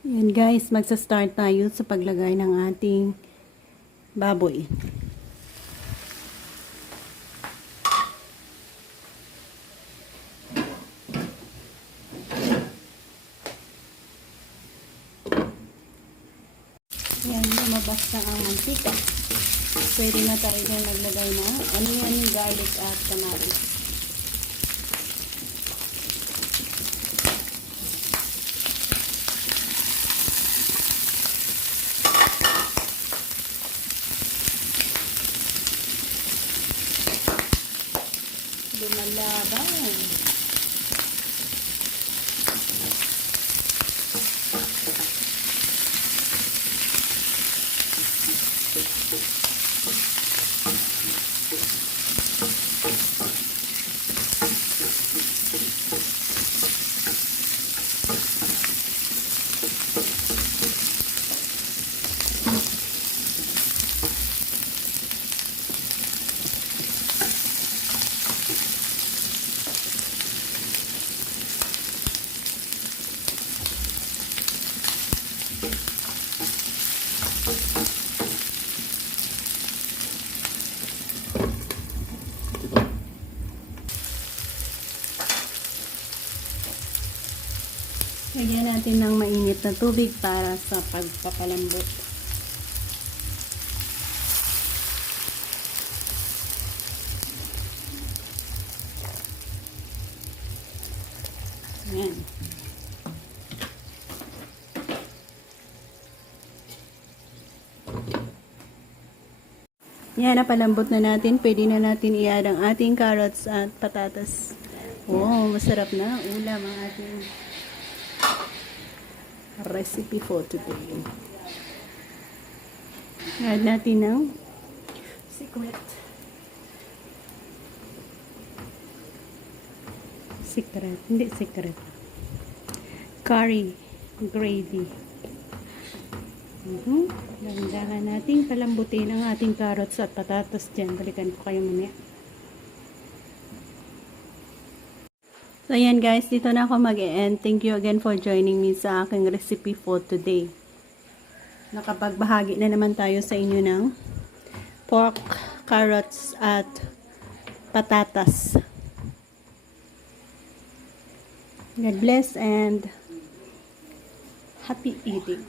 Yan guys, magsa-start tayo sa paglagay ng ating baboy. Yan, lumabas na ang mantika. Pwede na tayo din maglagay ng onion, garlic at kamatis. بملابه و Lagyan natin ng mainit na tubig para sa pagpapalambot. Ayan. Yan, napalambot na natin. Pwede na natin i-add ang ating carrots at patatas. Oh, masarap na ulam ang ating recipe for today. Add natin ng secret. Secret. Hindi secret. Curry gravy. Mhm. Dahan-dahan natin palambutin ang ating carrots at patatas dyan. Balikan ko kayo mamaya. So, ayan guys, dito na ako mag-end. Thank you again for joining me sa aking recipe for today. Nakapagbahagi na naman tayo sa inyo ng pork, carrots, at patatas. God bless and happy eating.